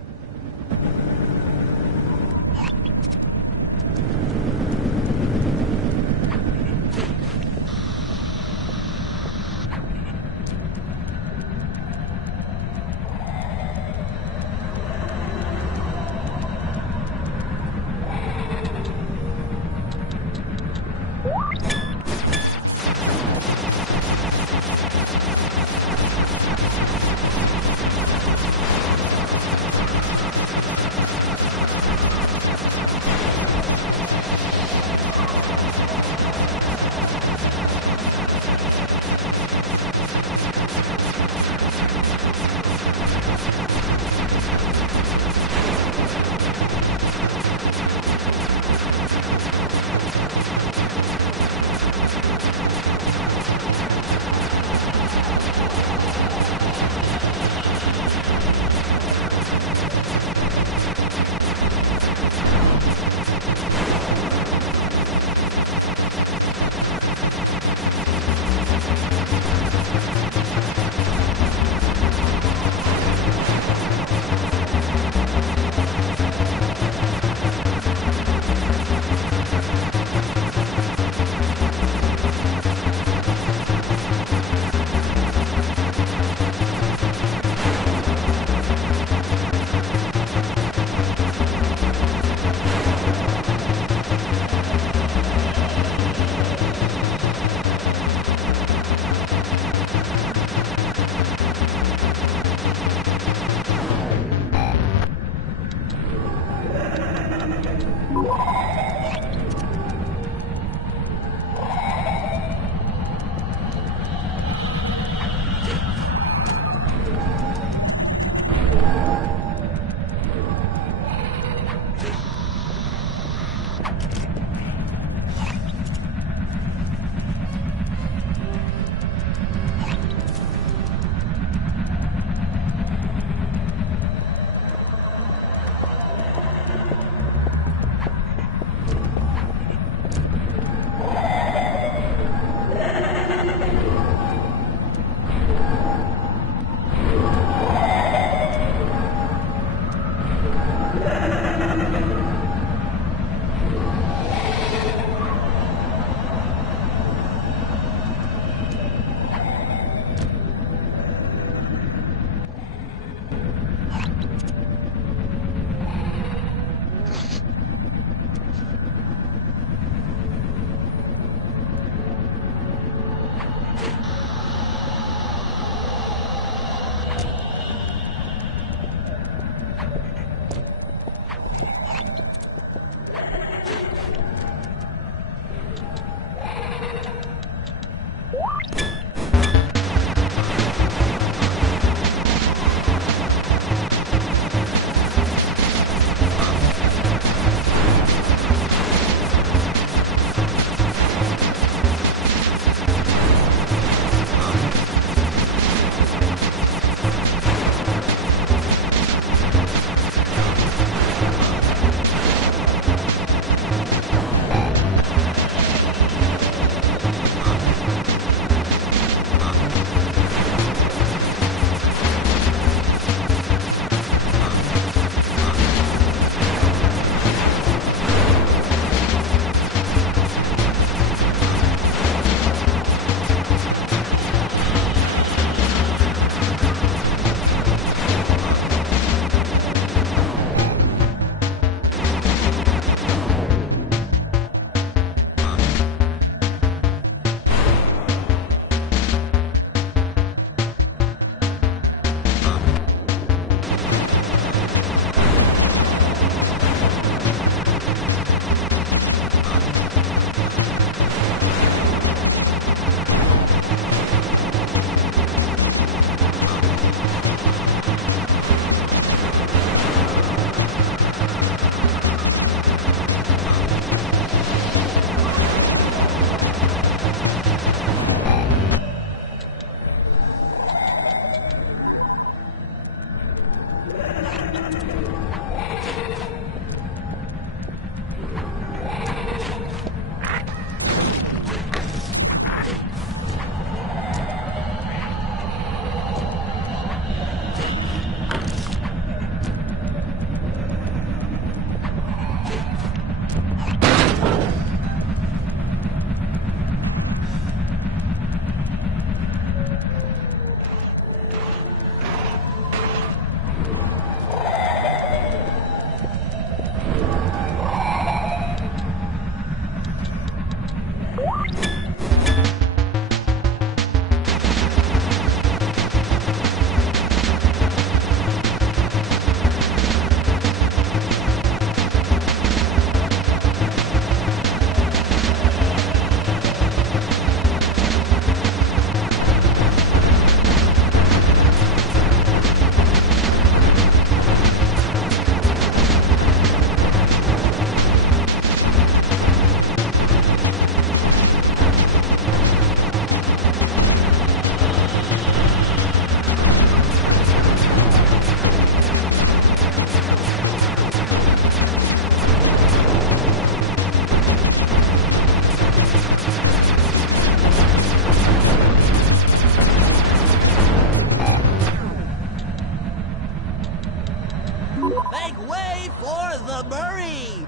Murray!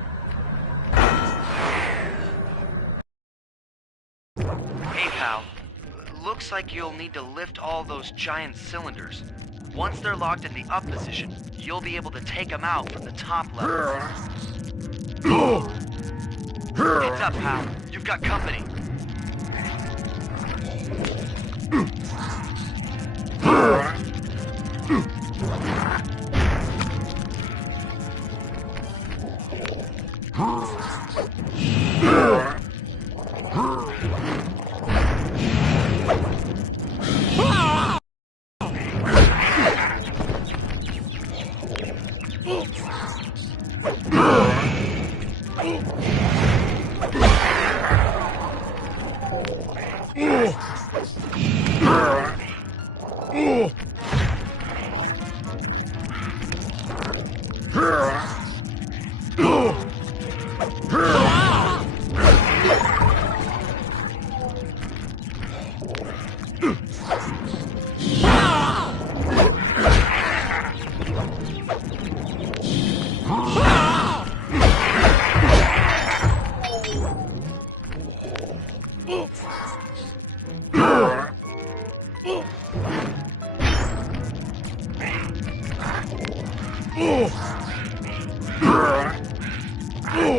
Hey, pal. Looks like you'll need to lift all those giant cylinders. Once they're locked in the up position, you'll be able to take them out from the top level. Heads up, pal. You've got company.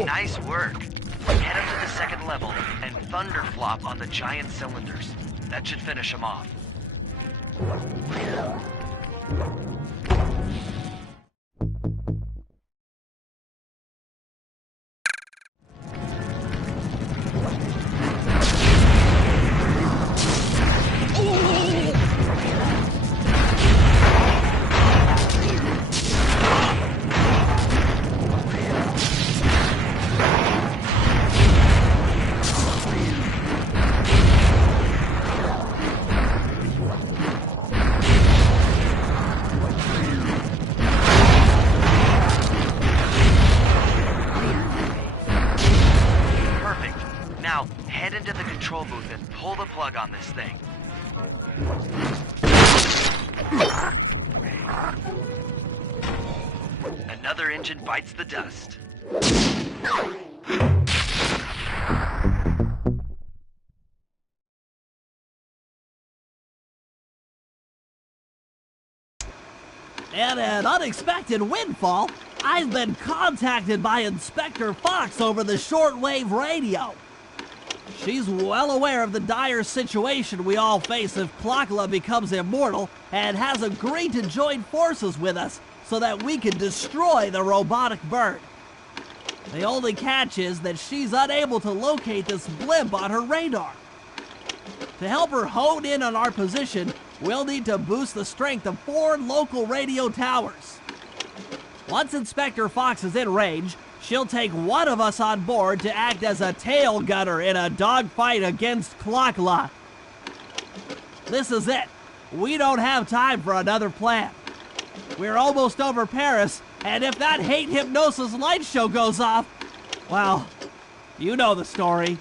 Nice work. Head up to the second level and thunder flop on the giant cylinders. That should finish them off. Now, head into the control booth and pull the plug on this thing. Another engine bites the dust. And an unexpected windfall, I've been contacted by Inspector Fox over the shortwave radio. She's well aware of the dire situation we all face if Klakla becomes immortal and has agreed to join forces with us so that we can destroy the robotic bird. The only catch is that she's unable to locate this blimp on her radar. To help her hone in on our position, we'll need to boost the strength of 4 local radio towers. Once Inspector Fox is in range, she'll take one of us on board to act as a tail gunner in a dogfight against Klakla. This is it. We don't have time for another plan. We're almost over Paris, and if that hate hypnosis light show goes off, well, you know the story.